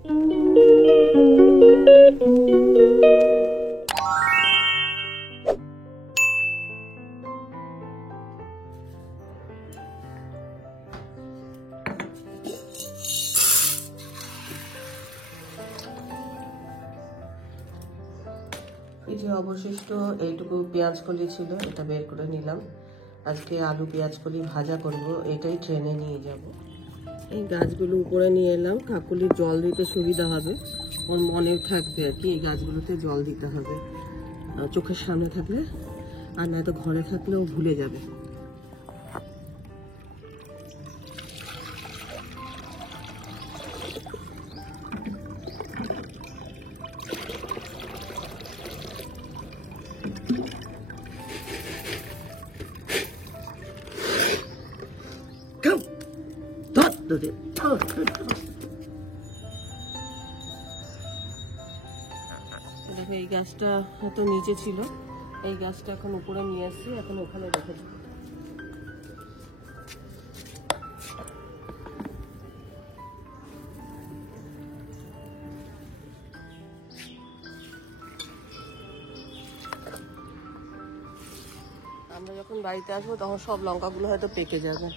এই যে অবশিষ্ট এইটুকু পেঁয়াজ কলি ছিল, এটা বের করে নিলাম। আজকে আলু পেঁয়াজ কলি ভাজা করব, এটাই ট্রেনে নিয়ে যাব। এই গাছগুলো উপরে নিয়ে এলাম, কাকুলির জল দিতে সুবিধা হবে, ওর মনে থাকবে আর কি এই গাছগুলোতে জল দিতে হবে। চোখের সামনে থাকলে, আর নয়তো ঘরে থাকলে ও ভুলে যাবে। দেখো এই গাছটা হয়তো নিচে ছিল, এই গাছটা এখন উপরে নিয়ে আসছি, এখন ওখানে রেখে দেবো। আমরা যখন বাড়িতে আসবো তখন সব লঙ্কাগুলো হয়তো পেকে যাবে।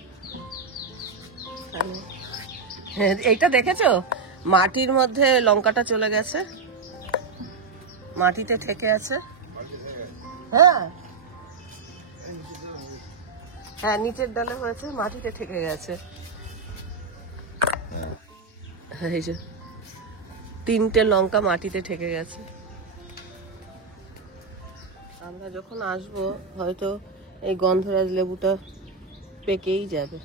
হ্যাঁ, এইটা দেখেছো, মাটির মধ্যে লঙ্কাটা চলে গেছে, মাটিতে থেকে আছে। হ্যাঁ হ্যাঁ, নিচের ডালে হয়েছে, মাটিতে থেকে গেছে। এই যে 3টে লঙ্কা মাটিতে থেকে গেছে। আমরা যখন আসবো হয়তো এই গন্ধরাজ লেবুটা পেকেই যাবে।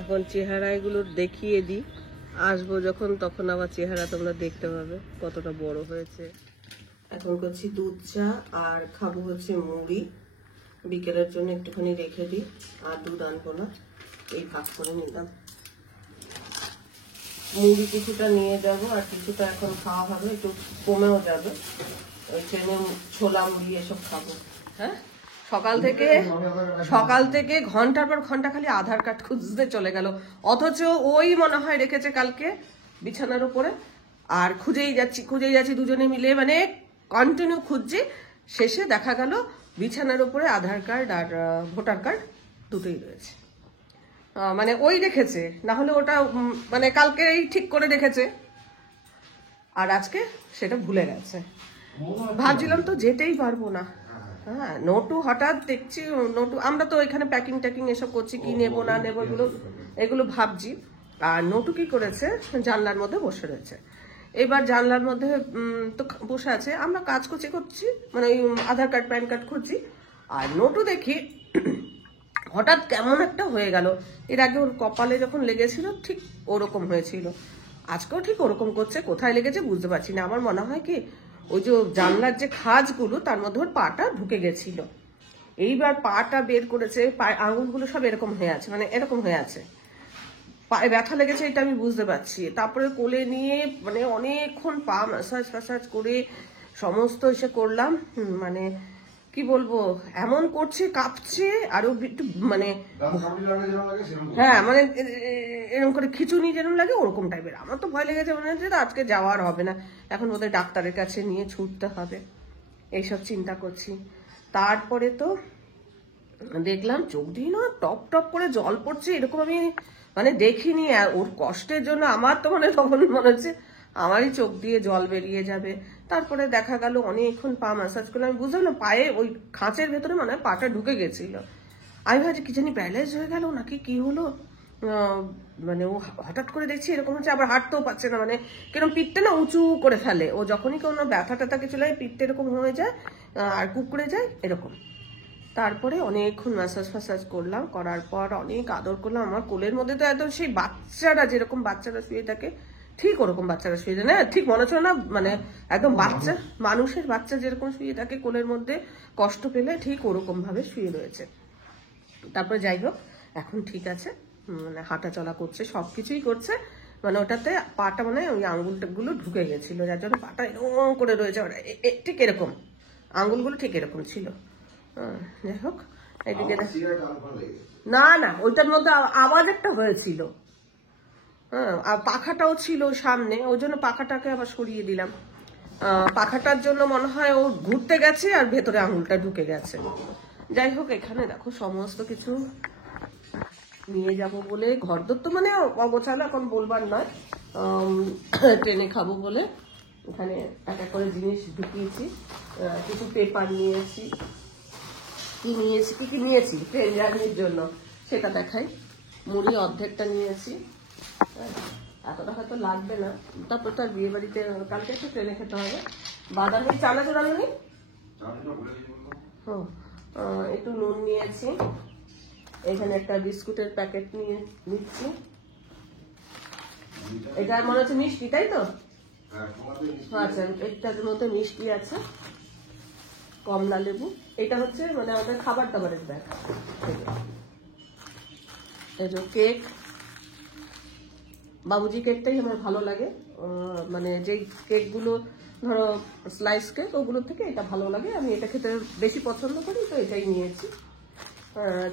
এখন চেহারা এগুলোর দেখিয়ে দিই, আসবো যখন তখন আবার চেহারা তোমরা দেখতে পাবে কতটা বড় হয়েছে। এখন করছি দুধ চা, আর খাবো হচ্ছে মুড়ি, বিকেলের জন্য একটুখানি রেখে দিই, আর দুধ আনবো না, এই ভাগ করে নিলাম। মুড়ি কিছুটা নিয়ে যাব, আর কিছুটা এখন খাওয়া হবে, একটু কমেও যাবে। ওই ট্রেনে ছোলা মুড়ি এসব খাবো। হ্যাঁ, সকাল থেকে ঘন্টার পর ঘন্টা খালি আধার কার্ড খুঁজতে চলে গেল, অথচ ওই মনে হয় রেখেছে কালকে বিছানার উপরে, আর খুঁজেই যাচ্ছি দুজনে মিলে, মানে কন্টিনিউ খুঁজছি। শেষে দেখা গেল বিছানার উপরে আধার কার্ড আর ভোটার কার্ড দুটোই রয়েছে। মানে ওই রেখেছে, না হলে ওটা মানে কালকেই ঠিক করে রেখেছে, আর আজকে সেটা ভুলে গেছে। ভাবছিলাম তো যেতেই পারবো না। হ্যাঁ, নোটু হঠাৎ দেখছি, নোটু আমরা তো এখানে প্যাকিং ট্যাকিং এসব করছি, কি নেবো না নেবো এগুলো ভাবছি। আর নোটু কি করেছে, জানলার মধ্যে বসে রয়েছে। এবার জানলার মধ্যে তো বসে আছে, আমরা কাজ করছি, মানে ওই আধার কার্ড প্যান কার্ড খুঁজছি, আর নোটু দেখি হঠাৎ কেমন একটা হয়ে গেল। এর আগে ওর কপালে যখন লেগেছিল ঠিক ওরকম হয়েছিল, আজকেও ঠিক ওরকম করছে। কোথায় লেগেছে বুঝতে পারছি না। আমার মনে হয় কি ওই যে জানলার যে খাঁজগুলো তার মধ্যে ওর পাটা ঢুকে গেছিল। এইবার পাটা বের করেছে, আঙুলগুলো সব এরকম হয়ে আছে, মানে এরকম হয়ে আছে, পায়ে ব্যথা লেগেছে এটা আমি বুঝতে পারছি। তারপরে কোলে নিয়ে মানে অনেকক্ষণ পা ম্যাসাজ করে সমস্ত এসে করলাম। মানে কি বলবো, এমন করছে, কাঁপছে, আরো একটু মানে হ্যাঁ, মানে এরকম করে খিচুনি যেরকম লাগে ওরকম টাইপের। আমার তো ভয় লেগেছে, মনে হচ্ছে আজকে যাওয়ার হবে না, এখন ওদের ডাক্তারের কাছে নিয়ে ছুটতে হবে, এইসব চিন্তা করছি। তারপরে তো দেখলাম চোখ দিয়ে না টপ টপ করে জল পড়ছে, এরকম আমি মানে দেখিনি। ওর কষ্টের জন্য আমার তো মানে তখন মনে হচ্ছে আমারই চোখ দিয়ে জল বেরিয়ে যাবে। তারপরে দেখা গেল অনেকক্ষণ পা ম্যাসাজ করলে, আমি বুঝলাম না পায়ে ওই খাঁচের ভেতরে মানে পাটা ঢুকে গেছিল। আমি ভাবছি কি জানি প্যারালাইজ হয়ে গেল নাকি কি হলো, মানে ও হঠাৎ করে দেখছি এরকম হচ্ছে, আবার হাঁটতেও পারছে না, মানে কিরকম পিঠটা না উঁচু করে ফেলে ও, যখনই কোনো ব্যথা ট্যাথা কিছু লাগে পিঠটা এরকম হয়ে যায় আর কুকড়ে যায় এরকম। তারপরে অনেকক্ষণ ম্যাসাজ ফ্যাসাজ করলাম, করার পর অনেক আদর করলাম। আমার কোলের মধ্যে তো একদম সেই বাচ্চারা যেরকম বাচ্চারা শুয়ে থাকে ঠিক ওরকম বাচ্চারা শুয়ে যায়, না ঠিক মনে হচ্ছে না, মানে একদম বাচ্চা, মানুষের বাচ্চা যেরকম শুয়ে থাকে কোলের মধ্যে কষ্ট পেলে ঠিক ওরকম ভাবে শুয়ে রয়েছে। তারপরে যাই হোক এখন ঠিক আছে, মানে হাঁটা চলা করছে, সবকিছুই করছে, মানে ওটাতে পাটা মানে ওই আঙ্গুলগুলো ঢুকে গেছিল, যার জন্য পাটা এরকম করে রয়েছে, ঠিক এরকম আঙ্গুলগুলো ঠিক এরকম ছিল। যাই হোক এদিকে না না, ওইটার মধ্যে আওয়াজ একটা হয়েছিল। হ্যাঁ, আর পাখাটাও ছিল সামনে, ওই জন্য পাখাটাকে আবার সরিয়ে দিলাম। পাখাটার জন্য মনে হয় ও ঘুরতে গেছে আর ভেতরে আঙুলটা ঢুকে গেছে। যাই হোক, এখানে দেখো সমস্ত কিছু নিয়ে যাব বলে, ঘরদোর তো মানে অগোছালো, এখন বলবার নয়, ট্রেনে খাবো বলে এখানে এক এক করে জিনিস ঢুকিয়েছি। কিছু পেপার নিয়েছি, কি নিয়েছি ট্রেন জার্নির জন্য সেটা দেখাই। মুড়ি অর্ধেকটা নিয়েছি, এতটা হয়তো লাগবে না, তারপর তার বিয়ে বাড়িতে কালকে একটু ট্রেনে খেতে হবে। বাদামি চানা চোরানো নেই, একটু নুন নিয়েছি। এখানে একটা বিস্কুটের প্যাকেট নিচ্ছি। এটা মনে হচ্ছে মিষ্টি, তাই তো? আচ্ছা, এটার মধ্যে মিষ্টি আছে, কমলা লেবু। এটা হচ্ছে মানে আমাদের খাবার দাবারের ব্যাগ। এই যে কেক, বাবুজি কেকটাই আমার ভালো লাগে, মানে যেই কেকগুলো ধরো স্লাইস কেক, ওগুলোর থেকে এটা ভালো লাগে, আমি এটা খেতে বেশি পছন্দ করি, তো এটাই নিয়েছি।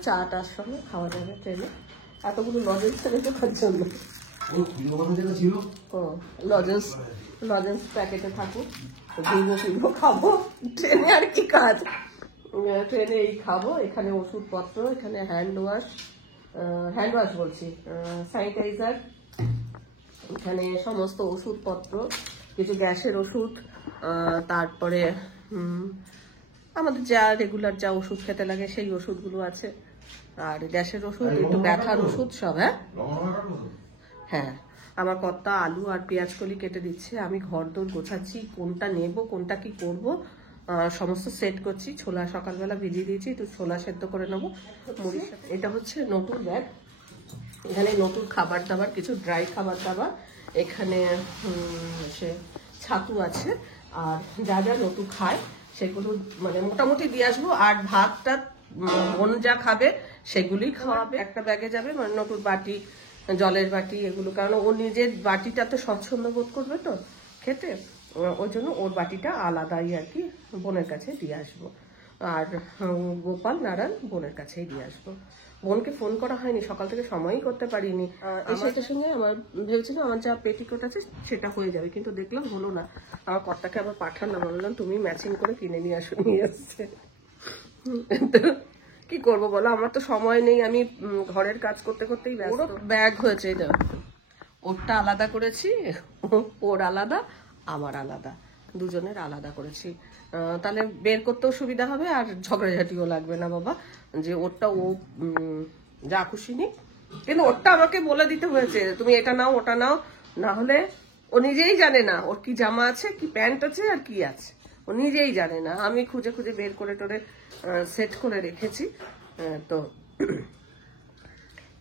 চাটার সঙ্গে খাওয়া যাবে ট্রেনে। এতগুলো লজেন্স এনেছে তার জন্য। লজেন্স প্যাকেটে থাকুক, ফিরবো খাবো ট্রেনে, আর কি কাজ ট্রেনে, এই খাবো। এখানে ওষুধপত্র, এখানে হ্যান্ড ওয়াশ বলছি, স্যানিটাইজার, এখানে সমস্ত ওষুধপত্র, কিছু গ্যাসের ওষুধ, তারপরে আমাদের যা রেগুলার যা ওষুধ খেতে লাগে সেই ওষুধগুলো আছে, আর গ্যাসের ওষুধ, একটু ব্যথার ওষুধ সব। হ্যাঁ, আমার কর্তা আলু আর পেঁয়াজ কলি কেটে দিচ্ছে, আমি ঘরদোর গোছাচ্ছি, কোনটা নেব কোনটা কি করব সমস্ত সেট করছি। ছোলা সকালবেলা ভিজিয়ে দিয়েছি, একটু ছোলা সেদ্ধ করে নেবো মুড়ির সাথে। এটা হচ্ছে নতুন ব্যাগ, এখানে নতুন খাবার দাবার, কিছু ড্রাই খাবার দাবার, এখানে সে ছাতু আছে, আর যা যা নতুন খায় সেগুলো মানে মোটামুটি দিয়ে আসবো। আর ভাতটা বোন যা খাবে সেগুলোই খাওয়াবে। একটা ব্যাগে যাবে মানে নতুন বাটি, জলের বাটি, এগুলো, কারণ ও নিজের বাটিটা তো স্বচ্ছন্দ বোধ করবে তো খেতে, ওই জন্য ওর বাটিটা আলাদাই আর কি বোনের কাছে দিয়ে আসবো। আর গোপাল নারায়ণ বোনের কাছেই দিয়ে আসবো। বোনকে ফোন করা হয়নি, সকাল থেকে সময়ই করতে পারিনি। সেটার সঙ্গে আমার ভেবেছিলাম আমার যা পেটিকোট আছে সেটা হয়ে যাবে, কিন্তু দেখলাম হলো না। আমার কর্তাকে আবার পাঠালাম, বললাম তুমি ম্যাচিং করে কিনে নিয়ে আসো, নিয়ে আসছে। কি করবো বলো, আমার তো সময় নেই, আমি ঘরের কাজ করতে করতেই ব্যস্ত। ব্যাগ হয়েছে, এটা ওরটা আলাদা করেছি, ওর আলাদা আমার আলাদা, দুজনের আলাদা করেছি, তাহলে বের করতেও সুবিধা হবে আর ঝগড়াঝাটিও লাগবে না বাবা, যে ওরটা ও যা খুশি নিক। কিন্তু ওরটা আমাকে বলে দিতে হয়েছে, তুমি এটা নাও ওটা নাও, না হলে ও নিজেই জানে না ওর কি জামা আছে, কি প্যান্ট আছে আর কি আছে, ও নিজেই জানে না। আমি খুঁজে খুঁজে বের করে টোরে সেট করে রেখেছি। তো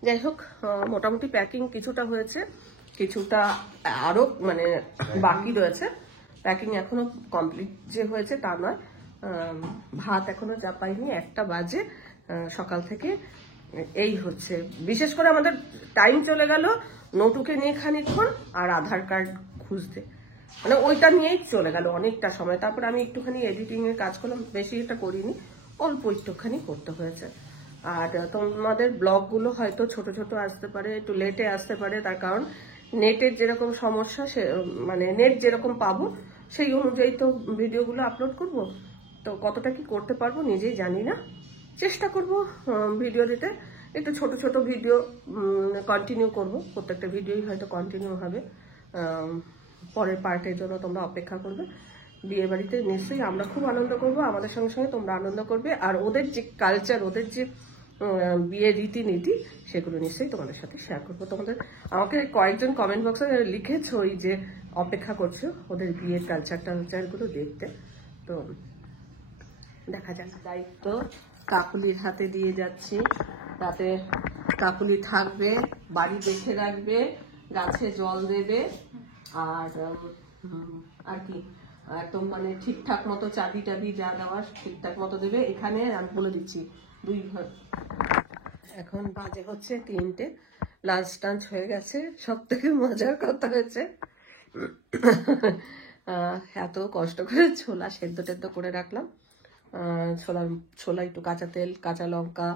যাই হোক, মোটামুটি প্যাকিং কিছুটা হয়েছে, কিছুটা আরো মানে বাকি রয়েছে। প্যাকিং এখনো কমপ্লিট যে হয়েছে তা নয়, ভাত এখনো চাপাইনি, 1টা বাজে সকাল থেকে। এই হচ্ছে বিশেষ করে আমাদের টাইম চলে গেল নটুকে নিয়ে খানিকক্ষণ আর আধার কার্ড খুঁজতে, মানে ওইটা নিয়েই চলে গেল অনেকটা সময়। তারপর আমি একটুখানি এডিটিং এর কাজ করলাম, বেশি এটা করিনি, অল্প একটুখানি করতে হয়েছে। আর তোমাদের ব্লগগুলো হয়তো ছোট ছোট আসতে পারে, একটু লেটে আসতে পারে, তার কারণ নেটের যেরকম সমস্যা, সে মানে নেট যেরকম পাবো সেই অনুযায়ী তো ভিডিওগুলো আপলোড করব। তো কতটা কি করতে পারবো নিজেই জানি না, চেষ্টা করব ভিডিও দিতে। একটু ছোট ছোট ভিডিও কন্টিনিউ করব, প্রত্যেকটা ভিডিওই হয়তো কন্টিনিউ হবে। পরের পার্টের জন্য তোমরা অপেক্ষা করবে। বিয়ে বাড়িতে নিশ্চয়ই আমরা খুব আনন্দ করব, আমাদের সঙ্গে সঙ্গে তোমরা আনন্দ করবে। আর ওদের যে কালচার, ওদের যে বিয়ের রীতিনীতি, সেগুলো নিশ্চয়ই তোমাদের সাথে শেয়ার করবো। তোমাদের আমাকে কয়েকজন কমেন্ট বক্সে লিখেছো ওই যে অপেক্ষা করছো ওদের বিয়ের কালচারগুলো দেখতে। তো দেখা যাক, দায়িত্ব কাকুলির হাতে দিয়ে যাচ্ছি, তাতে কাকুলি থাকবে, বাড়ি দেখে রাখবে, গাছে জল দেবে, আর কি একদম মানে ঠিকঠাক মতো চাবি টাবি যা দেওয়ার ঠিকঠাক মতো দেবে। এখানে আমি বলে দিচ্ছি 2 ঘর, এখন বাজে হচ্ছে 3টে, লাঞ্চ টাঞ্চ হয়ে গেছে। সব থেকে মজার কথা হয়েছে এত কষ্ট করে ছোলা সেদ্ধ টেদ্ধ করে রাখলাম, ছোলা একটু কাঁচা তেল, কাঁচা লঙ্কা,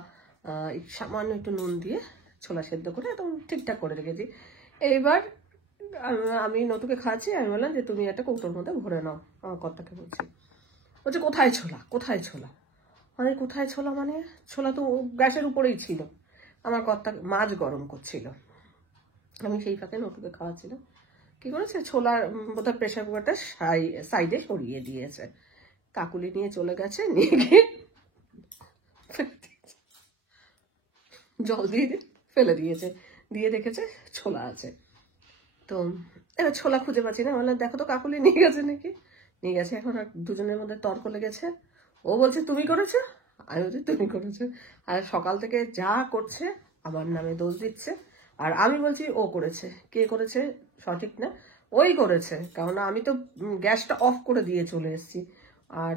সামান্য একটু নুন দিয়ে ছোলা সেদ্ধ করে একদম ঠিকঠাক করে রেখেছি। এইবার আমি নতুকে খাচ্ছি, আমি বললাম যে তুমি একটা কৌটোর মধ্যে ভরে নাও। আমার কর্তাকে বলছি, বলছে কোথায় ছোলা, কোথায় ছোলা? মানে কোথায় ছোলা মানে? ছোলা তো গ্যাসের উপরেই ছিল। আমার কর্তা মাছ গরম করছিল, আমি সেই ফাঁকে নটুকে খাওয়াচ্ছিলাম। কি করেছে, ছোলার বোধহয় প্রেশার কুকারটা সাইডে সরিয়ে দিয়েছে। কাকুলি নিয়ে চলে গেছে, নিয়ে গিয়ে জল দিয়ে ফেলে দিয়েছে, দিয়ে দেখেছে ছোলা আছে। তো এবার ছোলা খুঁজে পাচ্ছি না, বললাম দেখো তো কাকুলি নিয়ে গেছে নাকি। নিয়ে গেছে। এখন আর দুজনের মধ্যে তর্ক লেগেছে। ও বলছে তুমি করেছো, আমি বলছি তুমি করেছো। আর সকাল থেকে যা করছে আমার নামে দোষ দিচ্ছে, আর আমি বলছি ও করেছে। কে করেছে সঠিক না, ওই করেছে, কারণ আমি তো গ্যাসটা অফ করে দিয়ে চলে এসেছি। আর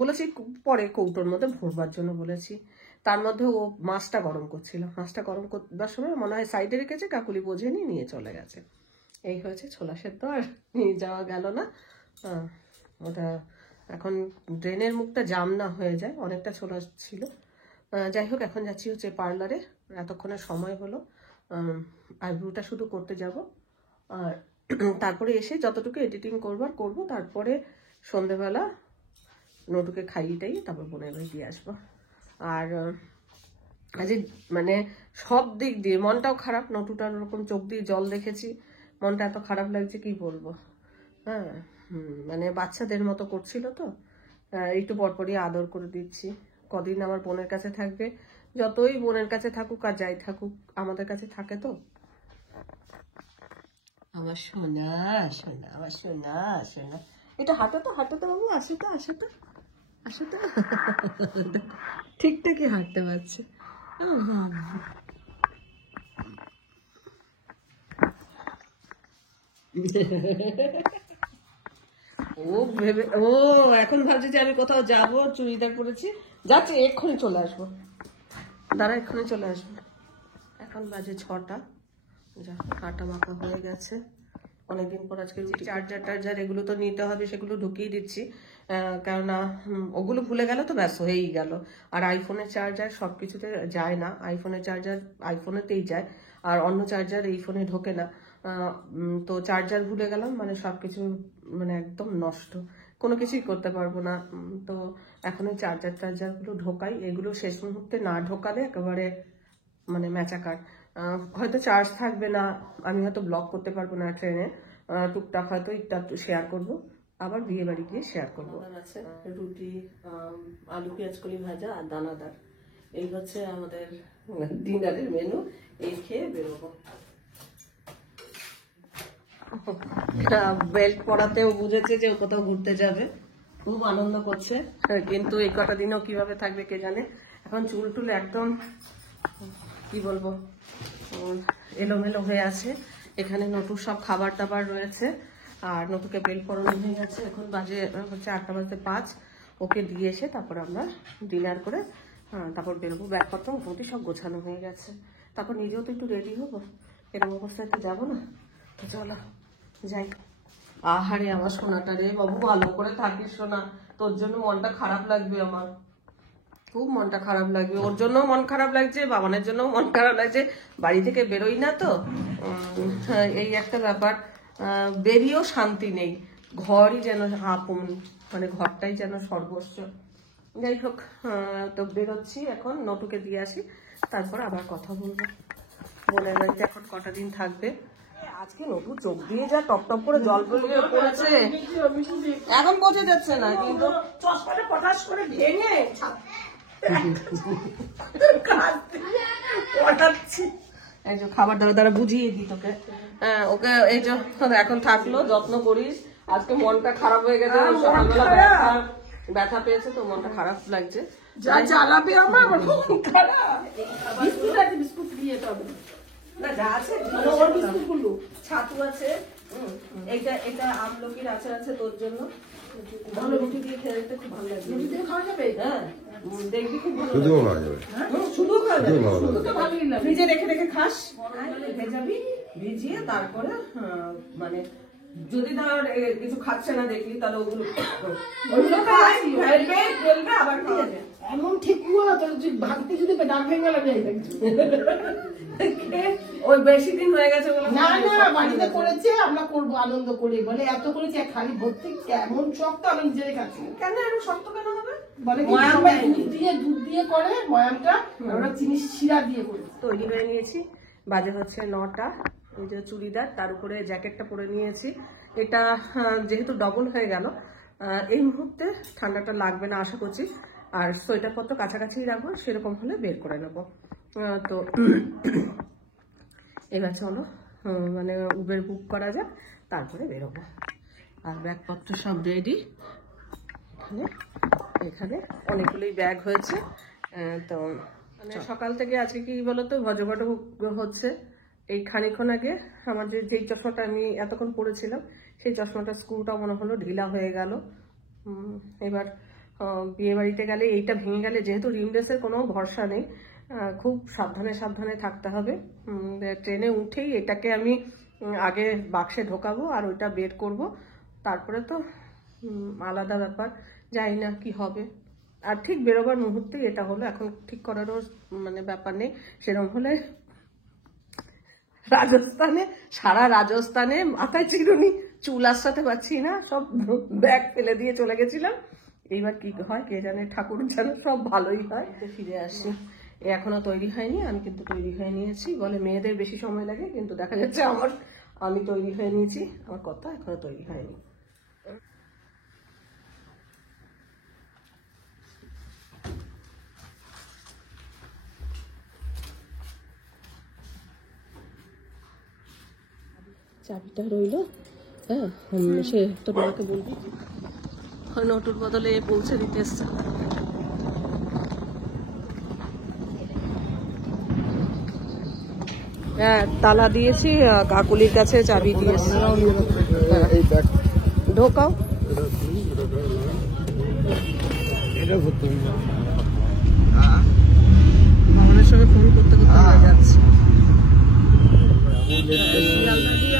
বলেছি পরে কৌটোর মধ্যে ভরবার জন্য বলেছি। তার মধ্যে ও মাছটা গরম করছিল, মাছটা গরম করবার সময় মনে হয় সাইডে রেখেছে, কাকুলি বোঝেনি, নিয়ে চলে গেছে। এই হয়েছে ছোলা সেদ্ধ, আর নিয়ে যাওয়া গেল না। ওটা এখন ড্রেনের মুখটা জাম না হয়ে যায়, অনেকটা ছোলা ছিল। যাই হোক, এখন যাচ্ছি হচ্ছে পার্লারে, এতক্ষণে সময় হলো। আইব্রোটা শুধু করতে যাব, আর তারপরে এসে যতটুকু এডিটিং করবার করবো। তারপরে সন্ধেবেলা নটুকে খাইয়েটাই তারপর বোনের বাড়ি দিয়ে আসবো। আর আজ মানে সব দিক দিয়ে মনটাও খারাপ, নটুটার ওরকম চোখ দিয়ে জল দেখেছি, মনটা এত খারাপ লাগছে কি বলবো। হ্যাঁ, মানে বাচ্চাদের মতো করছিল তো, একটু পরপরই আদর করে দিচ্ছি। কদিন আমার বোনের কাছে থাকবে, যতই বোনের কাছে থাকুক আর যাই থাকুক আমাদের কাছে থাকে তো। আমার সোনা সোনা, আমার সোনা সোনা, এটা হাঁটো তো, হাঁটো তো বাবু, আসো তো, আসো তো, আসো তো। ঠিকঠাকই হাঁটতে পারছে। ও এখন ভাবছি যে আমি কোথাও যাবো, চুড়িদার পরেছি, যাচ্ছি, এক্ষুনি চলে আসবো, দাঁড়া এক্ষুনি চলে আসবো। এখন বাজে 6টা, যা আটা মাখা হয়ে গেছে। অনেকদিন পর আজকে চার্জার এগুলো তো নিতে হবে, সেগুলো ঢুকিয়ে দিচ্ছি, কেননা ওগুলো ভুলে গেলে তো ব্যাস হয়েই গেল। আর আইফোনের চার্জার সব কিছুতে যায় না, আইফোনের চার্জার আইফোনেতেই যায়, আর অন্য চার্জার এই ফোনে ঢোকে না। তো চার্জার ভুলে গেলাম, মানে সবকিছু মানে একদম নষ্ট, কোনো কিছুই করতে পারবো না। তো এখন ওই চার্জারগুলো ঢোকাই, এগুলো শেষ মুহূর্তে না ঢোকালে একেবারে মানে ম্যাচাকার। হয়তো চার্জ থাকবে না, আমি হয়তো ব্লগ করতে পারবো না ট্রেনে, টুকটাক হয়তো একটু শেয়ার করবো, আবার বিয়ে বাড়ি গিয়ে শেয়ার করবো। আছে রুটি, আলু পেঁয়াজ কলি ভাজা আর দানাদার, এই হচ্ছে আমাদের ডিনারের মেনু। এই খেয়ে বেরোবো। বেল্ট পরাতেও বুঝেছে যে ও কোথাও ঘুরতে যাবে, খুব আনন্দ করছে, কিন্তু এই কটা দিনও কিভাবে থাকবে কে জানে। এখন চুল টুল একদম কি বলবো এলোমেলো হয়ে আছে। এখানে নটুর সব খাবার দাবার রয়েছে, আর নটুকে বেল পরানো হয়ে গেছে। এখন বাজে হচ্ছে 8:05। ওকে দিয়ে এসে তারপর আমরা ডিনার করে তারপর বেরোবো। ব্যাগপত্র মোটামুটি সব গোছানো হয়ে গেছে, তারপর নিজেও তো একটু রেডি হবো, এরকম অবস্থায় তো যাবো না। তো চলো যাই। আহারে আমার সোনাটা রে বাবু, ভালো করে থাকিস সোনা, তোর জন্য মনটা খারাপ লাগবে, আমার খুব মনটা খারাপ লাগবে। ওর জন্য মন খারাপ লাগছে, বাবানের জন্য মন খারাপ লাগছে, বাড়ি থেকে বেরোই না তো, এই একটা ব্যাপার। বেরিয়েও শান্তি নেই, ঘরই যেন আপন, মানে ঘরটাই যেন সর্বস্ব। যাই হোক, তো বেরোচ্ছি এখন, নটুকে দিয়ে আসি, তারপর আবার কথা বলবো। বোনের বাড়িতে এখন কটা দিন থাকবে। আজকে নটু চোখ দিয়ে যা টপ টপ করে জল বেরিয়ে পড়েছে, এখন বোঝা যাচ্ছে না, কিন্তু চশমাটা পটাশ করে ভেঙে খাবার দাবার দ্বারা বুঝিয়ে দিই তোকে। ওকে এই যে এখন থাকলো, যত্ন করিস। আজকে মনটা খারাপ হয়ে গেছে, সকালবেলা ব্যথা পেয়েছে তো মনটা খারাপ লাগছে। যা জ্বালাবে আমার বিস্কুট দিয়ে না, যা আছে বিস্কুটগুলো, ছাতু আছে, এটা আমলকির আচার আছে তোর জন্য, ভালো রুটি দিয়ে খেয়ে দেখতে খুব ভালো লাগবে। রুটি দিয়ে খাওয়া যাবে? হ্যাঁ, দেখবি খুব ভালো শুধু খাওয়া যাবে, শুধু খাওয়া যাবে, শুধু তো ভালোই লাগে। ফ্রিজে রেখে রেখে খাস, ভেজাবি, ভিজিয়ে তারপরে মানে যদি ধর কিছু খাচ্ছে না দেখলি তাহলে ওগুলো ফেলবে ফেলবে আবার খাওয়াবে। এমন ঠিক না তোর ভাগতে যদি ডাক ভেঙে লাগে ওই বেশি দিন হয়ে গেছে বলে না না বাড়িতে করেছে আমরা করবো আনন্দ করে বলে এত করেছে খালি ভর্তি কেমন শক্ত আমি নিজের কাছে কেন এরকম শক্ত কেন হবে বলে দুধ দিয়ে করে ময়ামটা আমরা চিনি শিরা দিয়ে করি। তৈরি হয়ে নিয়েছি, বাজে হচ্ছে 9টা। এই যে চুড়িদার তার উপরে জ্যাকেটটা পরে নিয়েছি। এটা যেহেতু ডবল হয়ে গেল এই মুহূর্তে ঠান্ডাটা লাগবে না আশা করছি, আর সোয়েটার পত্র কাছাকাছি রাখবো, সেরকম হলে বের করে নেবো। তো এবার চলো মানে উবের বুক করা যাক, তারপরে বেরোবো। আর ব্যাগপত্র সব রেডি, এখানে অনেকগুলোই ব্যাগ হয়েছে। তো মানে সকাল থেকে আজকে কি বলতো ভজঘট হচ্ছে। এই খানিক্ষণ আগে আমার যেই চশমাটা আমি এতক্ষণ পরেছিলাম সেই চশমাটা স্ক্রুটা মনে হলো ঢিলা হয়ে গেল। এবার বিয়ে বাড়িতে গেলে এইটা ভেঙে গেলে, যেহেতু রিমলেসের কোনো ভরসা নেই, খুব সাবধানে সাবধানে থাকতে হবে। ট্রেনে উঠেই এটাকে আমি আগে বাক্সে ঢোকাবো আর ওইটা বের করব, তারপরে তো আলাদা ব্যাপার, জানি না কি হবে। আর ঠিক বেরোবার মুহূর্তেই এটা হলো, এখন ঠিক করারও মানে ব্যাপার নেই। সেরকম হলে রাজস্থানে, সারা রাজস্থানে মাথায় চিরুনি, চুল আসাতে পারছি না, সব ব্যাগ ফেলে দিয়ে চলে গেছিলাম। এইবার কি হয় কে জানে, ঠাকুর জানে, সব ভালোই হয়। ফিরে আসি, এখনো তৈরি হয়নি, আমি কিন্তু তৈরি হয়ে নিয়েছি। বলে মেয়েদের বেশি সময় লাগে, কিন্তু দেখা যাচ্ছে আমি তৈরি হয়ে নিয়েছি, আমার কথা এখনো তৈরি হয়নি। চাবিটা রইলো, হ্যাঁ সে তোর মাকে বলবি, নটুর বদলে পৌঁছে দিতে এসছে। হ্যাঁ তালা দিয়েছি, কাকুলির কাছে চাবি দিয়েছি। ঢোকাও, ভবনের সঙ্গে ফোন করতে করতে হয়ে যাচ্ছে।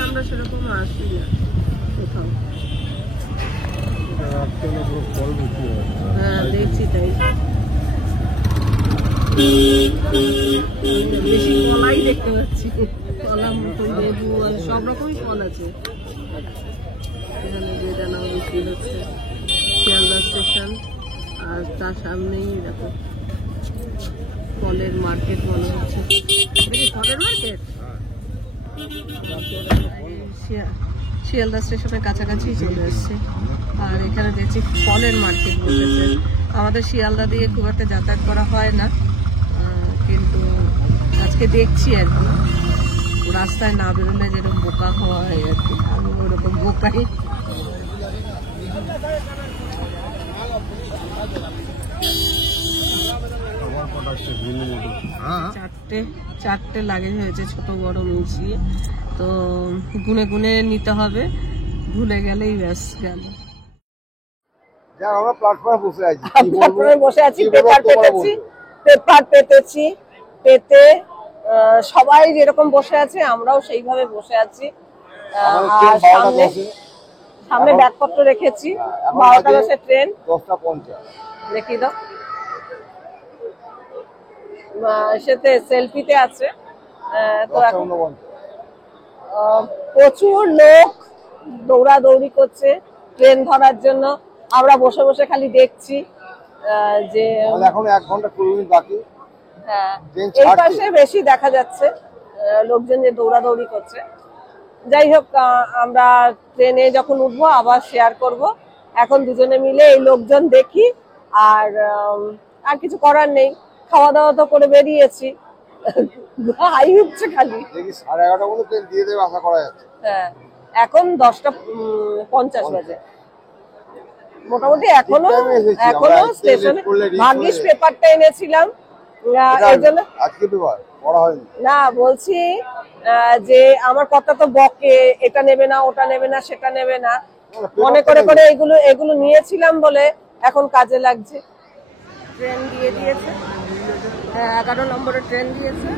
আমরা সেরকম আসি না কোথাও। হ্যাঁ দেখছি তাই, বেশি কলাই দেখতে পাচ্ছি, কলা মতন লেবু আর সব রকমই ফল আছে এখানে। যেটা নাম বেশি হচ্ছে শিয়ালদা স্টেশন, আর তার সামনেই দেখো ফলের মার্কেট মনে হচ্ছে। ফলের মার্কেট শিয়ালদা স্টেশনের কাছাকাছি চলে এসছে, আর এখানে দেখছি ফলের মার্কেট বসেছে। আমাদের শিয়ালদা দিয়ে খুব একটা যাতায়াত করা হয় না, কিন্তু আজকে দেখছি আর কি, রাস্তায় না বেরোলে যেরকম বোকা খাওয়া হয় আর কি, আমি ওরকম বোকাই। চারটে লাগেজ হয়েছে, ছোট বড় মিশিয়ে, তো গুনে গুনে নিতে হবে, ভুলে গেলেই ব্যাস গেল। আমরা প্ল্যাটফর্মে বসে আছি, পেপার পেতেছি, পেতে সবাই যেরকম বসে আছে আমরাও সেইভাবে বসে আছি। আর সামনে ব্যাগপত্র রেখেছি, 12টা বাজে ট্রেন, 10:50 দেখি দাও। সেতে সেলফিতে আছে, তো এখন প্রচুর লোক দৌড়াদৌড়ি করছে ট্রেন ধরার জন্য। আমরা বসে বসে খালি দেখছি যে এখন 1 ঘন্টা 20 মিনিট বাকি। হ্যাঁ এই পাশে বেশি দেখা যাচ্ছে লোকজন যে দৌড়াদৌড়ি করছে। যাই হোক, আমরা ট্রেনে যখন উঠবো আবার শেয়ার করব। এখন দুজনে মিলে এই লোকজন দেখি, আর কিছু করার নেই, খাওয়া দাওয়া তো করে বেরিয়েছি, হাই উঠছে খালি। দেখি 11:30 মধ্যে ট্রেন দিয়ে দেবে আশা করা যাচ্ছে। হ্যাঁ এখন 10:50 বাজে, মোটামুটি এখনো স্টেশনে। ভাগ্যিস পেপারটা এনেছিলাম, এই জন্য আজকে পেপার পড়া হয়নি। না বলছি যে আমার কথা তো বকে, এটা নেবে না, ওটা নেবে না, সেটা নেবে না, মনে করে করে এগুলো নিয়েছিলাম বলে এখন কাজে লাগছে। ট্রেন দিয়ে দিয়েছে, 11 নম্বরের ট্রেন দিয়েছে।